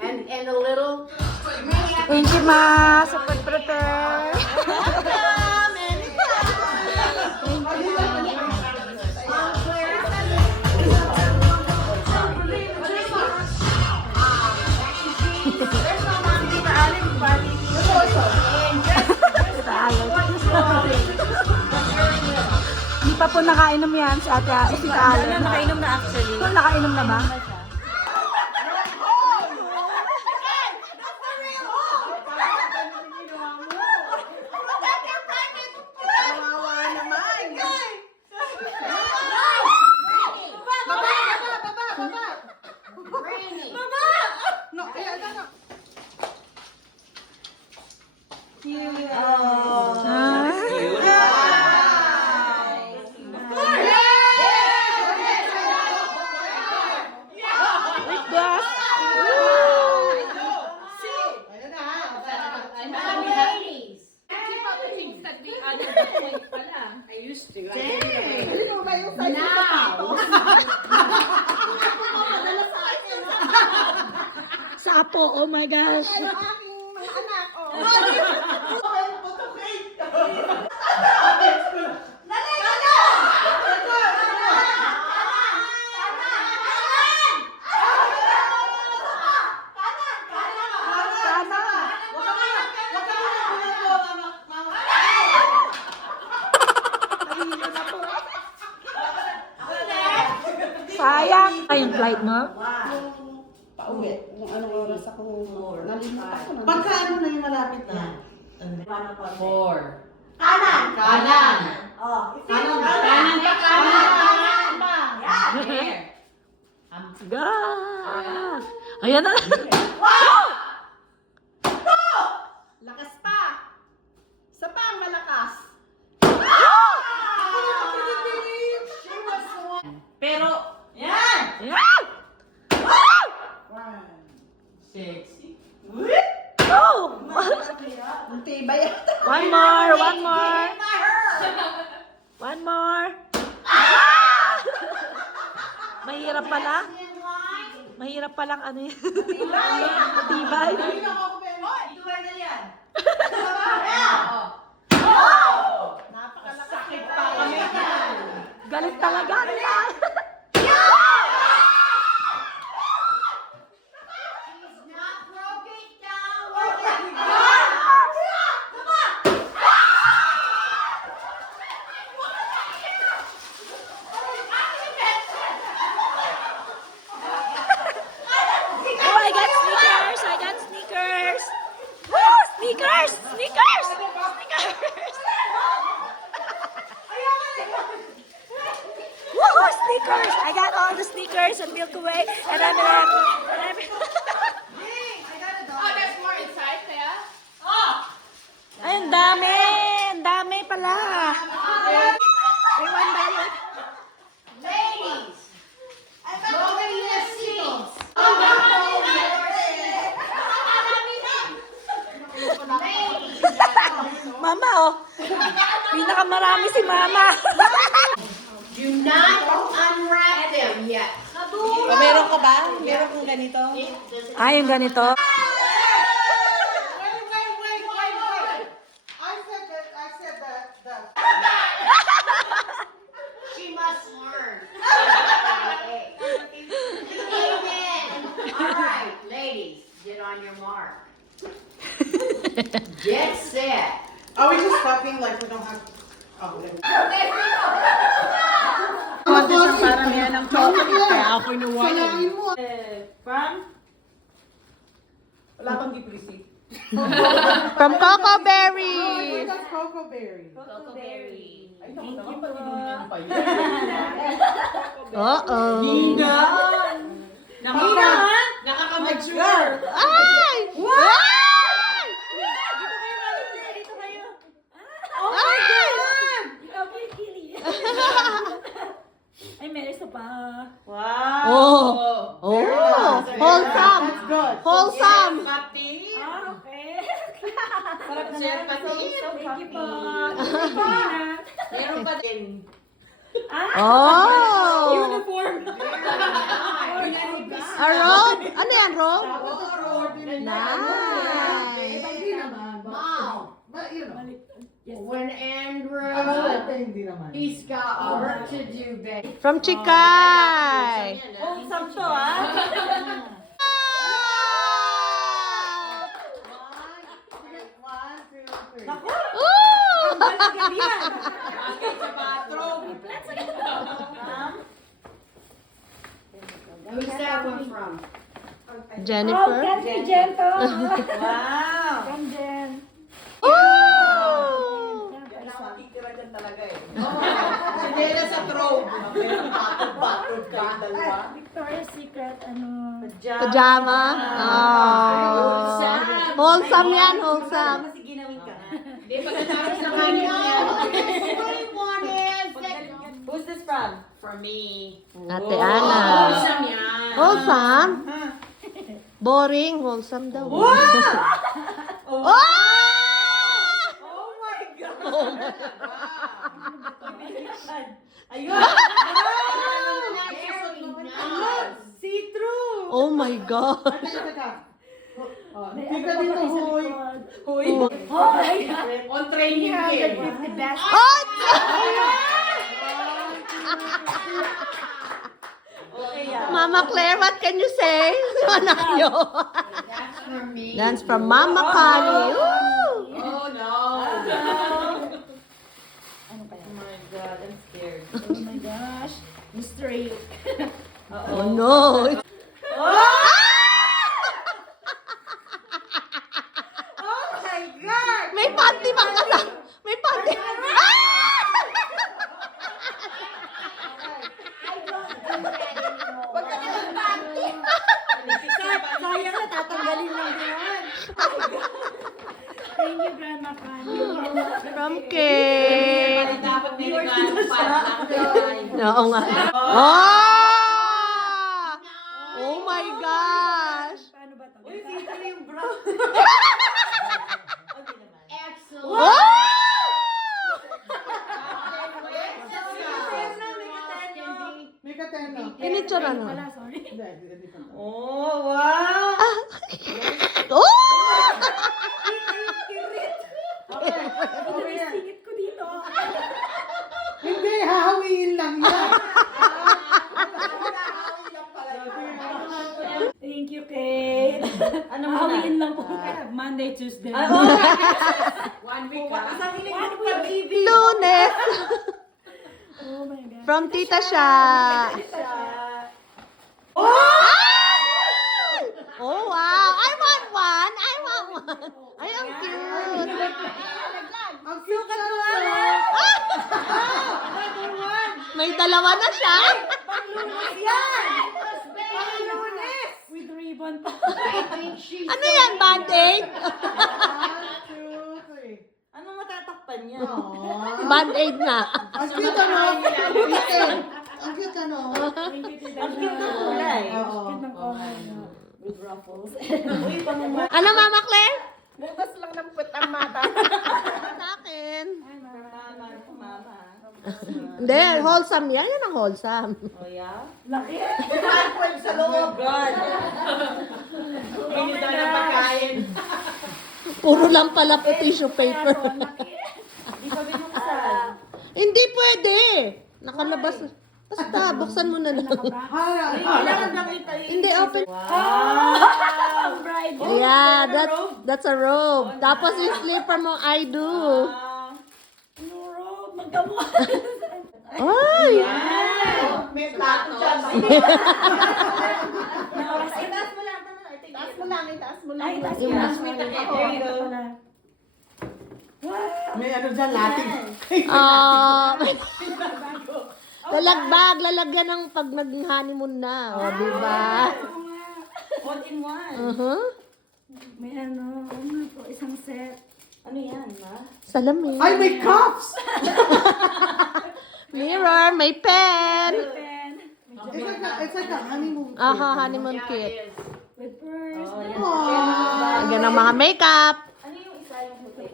And a little. Thank you, ma, sa pag-prepare. Welcome Hindi pa po nakainom yan si Ate si Alan. Nakainom na actually. Nakainom na ba? Sapo, oh my gosh. Sayang. Ay, yung flight mo? Pauwi. Kung anong oras ako nalimutan ko na. Pagka ano na yung malapit na? 4. Kanan! Kanan. Oh, Kanan pa, kanan pa. There. God. Ayan na. Lakas pa! Isa pa ang malakas. Pero, Yan! Ayan. 6. Oh. Ang tibay yata. One more, one more. One more. Mahirap pala. Mahirap palang ano yun. Matibay. Ito ba na yan? Sakit pa kami yan. Galit talaga. Oh, I got sneakers! I got sneakers! Woo! Sneakers! Sneakers! Sneakers! Woo! Sneakers! I got all the sneakers and Milky Way and M&M. Oh, there's more inside, kaya? Ay, ang dami! Ang dami pala! May $1. Ladies, go in your seats. Mama, oh! Pinakamarami si Mama! Do not unwrap them yet. O, meron ka ba? Meron kong ganito? Ay, yung ganito. Wait. I said that. She must learn. Amen. All right, ladies, get on your mark. Get set. Are we just talking like we don't have... Oh, Parang yan ang chocolate. Kaya ako inuwan. Salain mo. From? Wala bang giprisi? From Coco Berry! That's Coco Berry. Coco Berry. Ay, naku naman, pag inuman pa yun. Uh-oh. Nakaka-mature. Ay! Ay! Dito kayo. Ay, meron isa pa. Wow. Oh! Oh! Wholesome! That's good. Wholesome! Pati. Okay. Sarap na yan, pati. Thank you po. Meron pa din. Oh! Uniform. A robe? Ano yan, robe? Nice. Hindi naman. Mom, But you know. when Andrew, Hindi naman. he's got work to do, babe. From Chikay. Oh, sakto ah. One, two, three. Ooh! Who's that one from? Jennifer? Country Jen to. Wow. From Jen. Ooh! Hindi na sa throw. Batod ka dalawa. Victoria's Secret, ano. Pajama? Oh. Wholesome yan, wholesome. Di pagkatapos ng kanya. What one is that? Who's this from? For me. Ate Ana. Wholesome yan. Wholesome? Boring, wholesome daw. Oh! Oh my God! Oh my Ayun! See-through! Oh my God. Tika dito, huy. Huy! Oh my God! On training game. 350 best. Oh! Okay, yeah. Mama Claire, what can you say? Anak nyo. That's for me. That's from Mama Connie. Woo! Oh no. Ano kaya? Oh my God, I'm scared. Oh my gosh. Mystery. Oh no. Oh my God! May panty pa ka na. May panty. Ah! Sayang na, tatanggalin lang din yan. Thank you, Grandma Connie. From Kay. Dapat niligayan mo pa lang. Oo nga. Oh! Oh my gosh. Paano ba ito? Uy, see-through yung bra. Okay naman. Excellent. Oh! May kateno. Kinitsura no? Wala, sorry. Hindi, hindi pa. Oh, wow! Oh! Singit ko dito. Hindi, hahawiin lang yan. Thank you, Kate. Ano mo Hawiin lang po. Monday, Tuesday. One week ah. Sabi ni pag-ibig. Lunes. Oh my God. From Tita Sha. Oh wow! I want one! I want one! Ay, ang cute! Ang cute ka naman. May dalawa na siya! With ribbon pa. I think she's Ano yan, Band-Aid? 1, 2, 3. Anong matatakpan niya? Aww. Band-Aid na. Ang cute ano? Ang cute ano? Thank you, Tita Ang cute ng Sha. kulay. Oo. Cute ng kulay. With ruffles. Uy, pamama. Ano, Mama Claire? Bukas lang ng put ang mata. Sa akin. Mama. Hindi, wholesome yan. Yan ang wholesome. Oh, yeah? Laki. Sa loob. God. Hindi daw ng pagkain. Puro lang pala po tissue paper. Di pa binuksan. Hindi pwede. Nakalabas. Basta, buksan mo na lang. Kailangan lang ito. Hindi, open. Ang bride. Yeah, that's a robe. Tapos yung slipper mo, I do. Nuro, magkamukha. Ay! May plato dyan. Ay, Taas mo lang. Taas mo lang. Itaas mo lang. Ay, taas Yung mo. mas may takip. Oo, There you ito go. pala. May ano dyan, lating. Ah, lalagyan ng pag nag-honeymoon na. O, di ba? Oo nga. All in one. Uh-huh. May ano, ano po, isang set. Ano yan, ma? Salamin. Ay, may cups! Mirror, may pen. Pen. It's like a honeymoon. Aha, honeymoon Yeah, kit. it is. With purse. Aww. Lagyan ng mga makeup. Ano yung isa yung puti?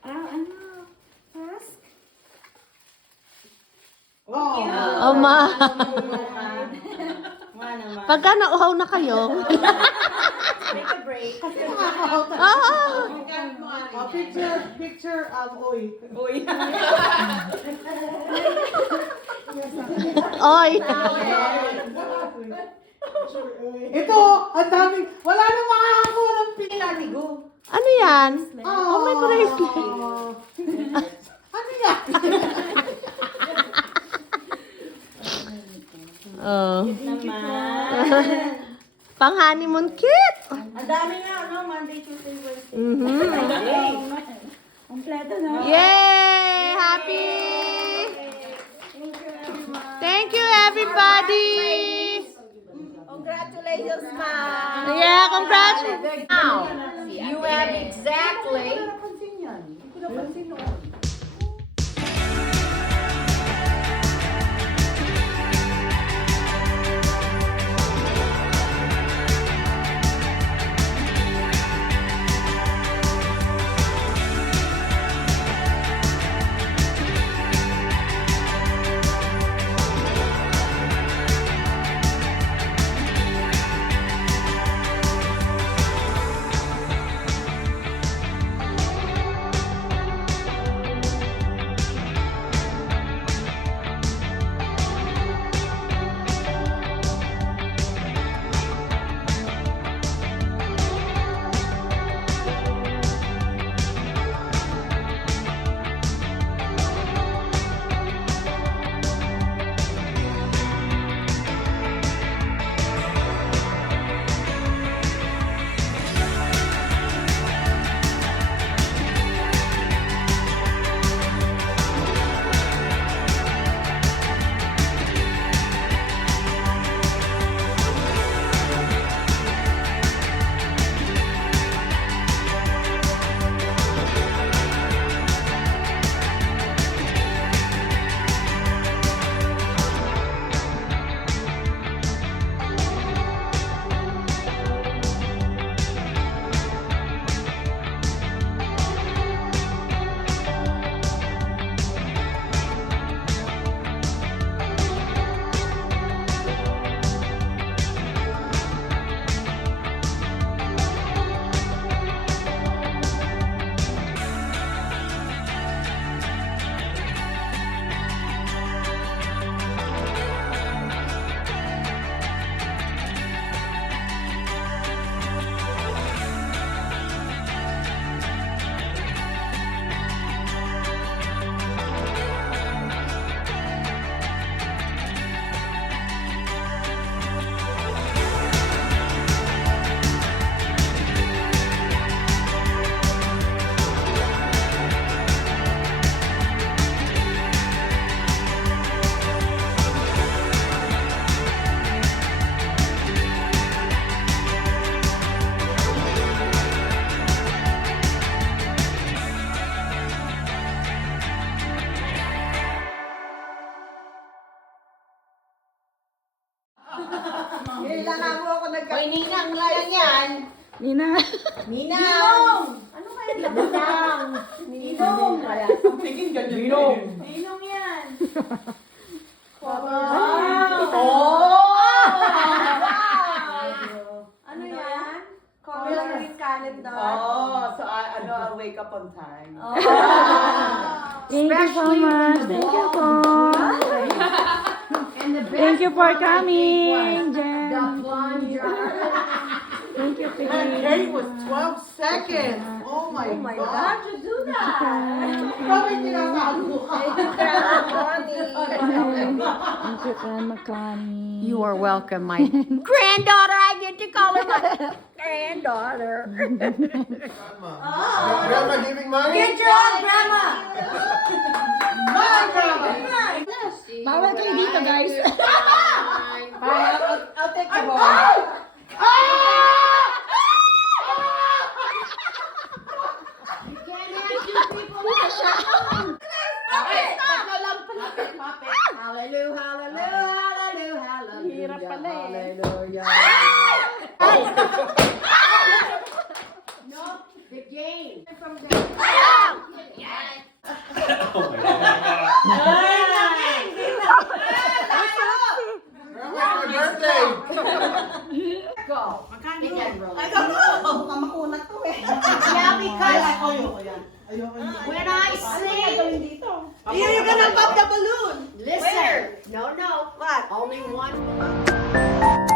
Ah, ano? Mask? Oh, ma. Pagka nauhaw na kayo. Take a break. Ah. Picture of Oy. Oy. Ito, ang daming, wala nang makakakuha ng pinatigo. Ano yan? Oh, may bracelet. Ano yan? Oh. Naman. Pang honeymoon kit. Ang dami nga, no? Monday, Tuesday, Wednesday. Mhm. Friday. Kompleto na. Yay! Happy! Thank you, everybody! Congratulations, ma. Yeah, congratulations! Now, you have exactly Kailangan mo ako Hoy, Ninang lang yan. Nina. Ninang! Ano kaya Ninang? Ninong! Tingin ganyan. Ninong. Ninong yan. Oh! Ano yan? Communist calendar. Oh, so ano, I'll wake up on time. Thank you so much. Thank you po. Thank you for coming, Jen. The plunger. Thank you, That Piggy. cake was 12 seconds. Oh my God. How'd you do that? Bakit tinatago ka? Thank you, Makani. You are welcome, my granddaughter. I get to call her my granddaughter. Grandma giving money? Good job, Grandma! My grandma. Bawal kayo dito, guys. I'll take the ball. Hallelujah, hallelujah, hallelujah, hallelujah. Hirap pala eh. Hallelujah. No, the game. From the Oh my God. Go. Magkano? Again, roll. I don't know. Mukhang makunat to eh. Yeah, because Ayoko yan. Ayoko yan. when I Ano ba sing, gagawin dito? You're gonna pop the balloon. listen. No, no. What? Only one.